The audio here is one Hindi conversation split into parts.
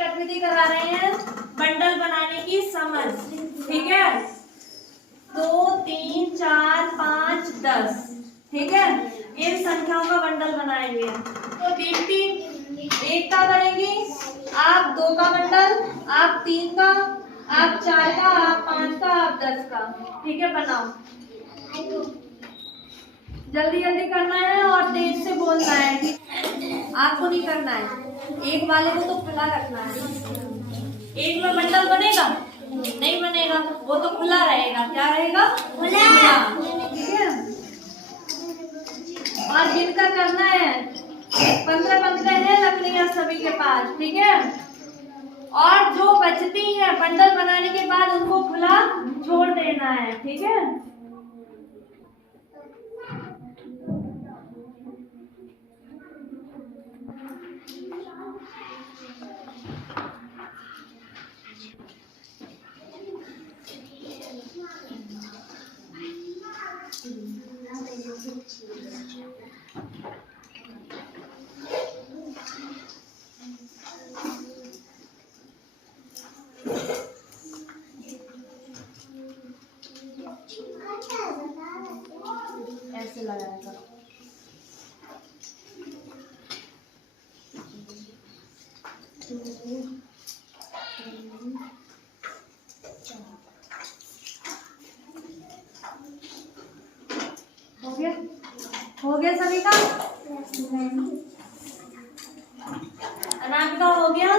एक एक्टिविटी करा रहे हैं बंडल बनाने की समझ। ठीक है, 2 3 4 5 10। ठीक है, इन संख्याओं का बंडल बनाएंगे। तो दीप्ति 1 का करेंगी, आप 2 का बंडल, आप 3 का, आप 4 का, आप 5 का, आप 10 का। ठीक है, बनाओ। जल्दी जल्दी करना है और तेज से बोलना है। ठीक, आपको नहीं करना है, एक वाले को तो खुला रखना है। एक में बंडल बनेगा? नहीं बनेगा, वो तो खुला रहेगा। क्या रहेगा? खुला। ठीक है, और गिनकर करना है। 15 है लकड़ियां सभी के पास। ठीक है, और जो बचती है बंडल बनाने के बाद उनको खुला छोड़ देना है। ठीक है, ऐसे लगाया करो। हो गया? हो गया सभी का? अनामिका हो गया?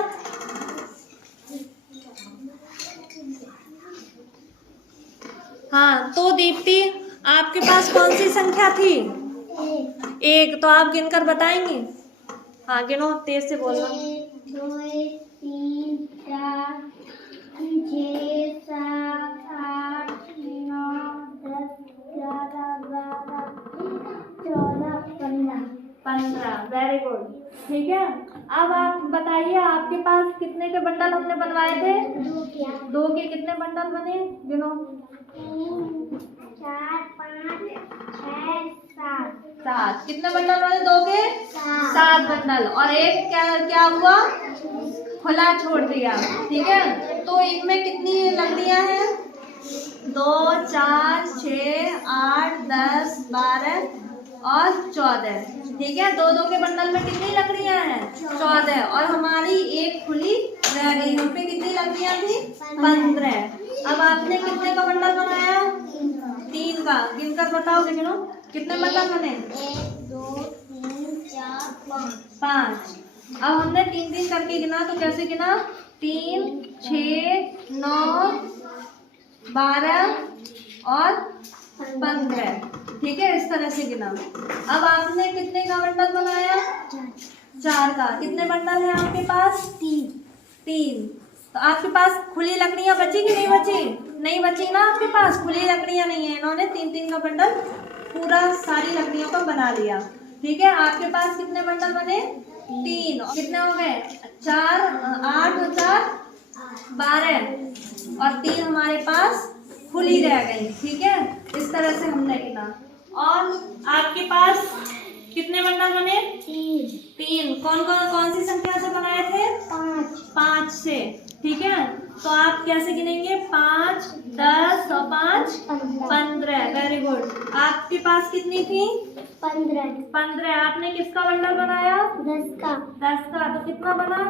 हाँ, तो दीप्ति आपके पास कौन सी संख्या थी? 1। तो आप गिनकर बताएंगी? हाँ गिनो, तेज से बोलना। 1 2 3 4 5 6 7 8 9 10 11 12 14 15। Very good. ठीक है, अब आप बताइए आपके पास कितने के बंडल हमने बनवाए थे? 2 के। कितने बंडल बने? गिनो। 3 4 5 6 7। कितने बंडल बने 2 के? 7 बंडल। और एक क्या क्या हुआ? खुला छोड़ दिया। ठीक है, तो इनमें कितनी लकड़ियां हैं? 2 4 6 8 10 12 और 14। ठीक है, 2 के बंडल में कितनी लकड़ियां हैं? 14। और हमारी एक खुली रह गई। हम पे कितनी लकड़ियां थी? 15। अब आपने कितने का बंडल बनाया? 3 का। गिनकर बताओ, गिनो कितने बंडल बने? 1 2 3 4 5। अब हमने 3 करके गिना, तो कैसे गिना? 3 6 9 12 और 15। ठीक है, इस तरह से गिना। अब आपने कितने का बंडल बनाया? 4 का। कितने बंडल है आपके पास? 3। तो आपके पास खुली लकड़ियां बची कि नहीं बची? नहीं बची ना, आपके पास खुली लकड़ियां नहीं है। इन्होंने 3 का बंडल पूरा सारी लकड़ियों का बना लिया। ठीक है, आपके पास कितने बंडल बने? 3। कितने हो गए? 4 8 और 4 12 और 3 हमारे पास खुली रह गई। ठीक है, इस तरह से हमने गिना। और आपके पास कितने बंडल बने? 3। कौन सी संख्या से बनाए थे? 5 से। ठीक है, तो आप कैसे गिनेंगे? 5 10 और 5 15। Very good. आपके पास कितनी थी? 15। आपने किसका बंडल बनाया? 10 का। 10 का। तो कितना बना?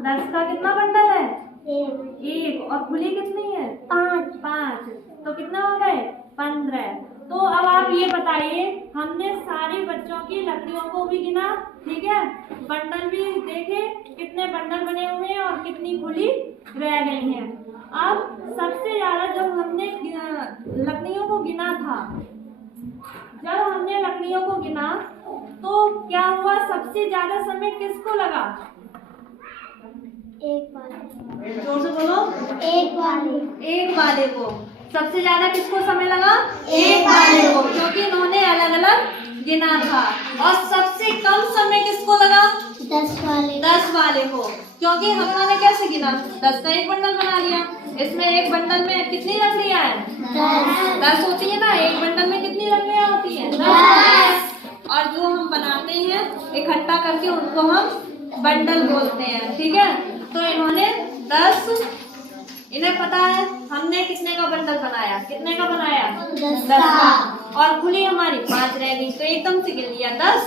10 का कितना बंडल है? 1 और खुली कितनी है? 5। तो कितना हो गए? 15। तो अब आप ये बताइए, हमने सारे बच्चों की लकड़ियों को भी गिना। ठीक है, बंडल भी देखे कितने बंडल बने हुए हैं और कितनी खुली रह गई हैं। अब सबसे ज्यादा जब हमने लकड़ियों को गिना तो क्या हुआ? सबसे ज्यादा समय किसको लगा? एक वाले। जोर से बोलो। एक वाले को। सबसे ज्यादा किसको समय लगा? एक वाले को, क्योंकि इन्होंने अलग अलग गिना था। और सबसे कम समय किसको लगा? 10 वाले को, क्योंकि हम लोगों ने कैसे गिना? 10 का एक बंडल बना लिया। इसमें एक बंडल में कितनी लकड़ियां हैं? 10 होती है ना। एक बंडल में कितनी लकड़ियां होती हैं? 10। और जो हम बनाते हैं इकट्ठा करके, उनको हम बंडल बोलते हैं, ठीक है। तो इन्होंने 10, इन्हें पता है हमने कितने का बंडल बनाया, कितने का बनाया 10 का, और खुली हमारी 5 रह गई, तो एकदम से गिन लिया 10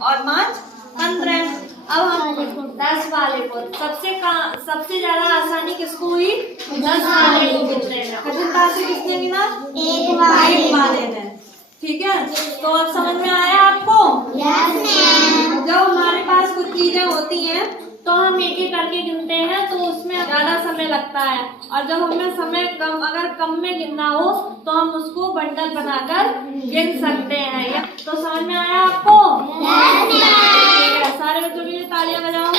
और 5 15। अब हम 10 वाले को सबसे ज्यादा आसानी किसको हुई, 10 वाले को गिनने में। कठिनता से किसने गिना, एक वाले ने, ठीक है। तो अब समझ में आया आपको? जब हमारे पास कुछ चीजें होती हैं तो हम एक एक करके गिनते हैं, तो उसमें ज्यादा समय लगता है, और जब हमें समय अगर कम में गिनना हो तो हम उसको बंडल बनाकर गिन सकते हैं। तो समझ में आया आपको? ठीक है, सारे बच्चों के लिए तालियां बजाओ।